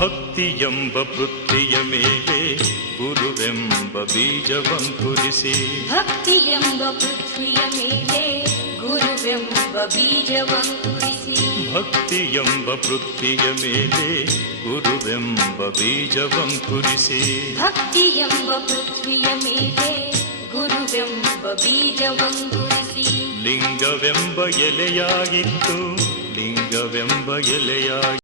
ಭಕ್ತಿಯೆಂಬ ಪೃಥ್ವಿಯ ಮೇಲೆ ಗುರುವೆಂಬ ಬೀಜವಂಕುರಿಸಿ ಭಕ್ತಿಯೆಂಬ ಪೃಥ್ವಿಯ ಮೇಲೆ ಗುರುವೆಂಬ ಬೀಜವಂಕುರಿಸಿ ಭಕ್ತಿಯೆಂಬ ಪೃಥ್ವಿಯ ಮೇಲೆ ಗುರುವೆಂಬ ಬೀಜವಂಕುರಿಸಿ ಭಕ್ತಿಯೆಂಬ ಪೃಥ್ವಿಯ ಮೇಲೆ ಗುರುವೆಂಬ ಬೀಜವಂಕುರಿಸಿ ಲಿಂಗವೆಂಬ ಎಲೆಯಾಗಿತ್ತು ಲಿಂಗವೆಂಬ ಎಲೆಯಾಗಿ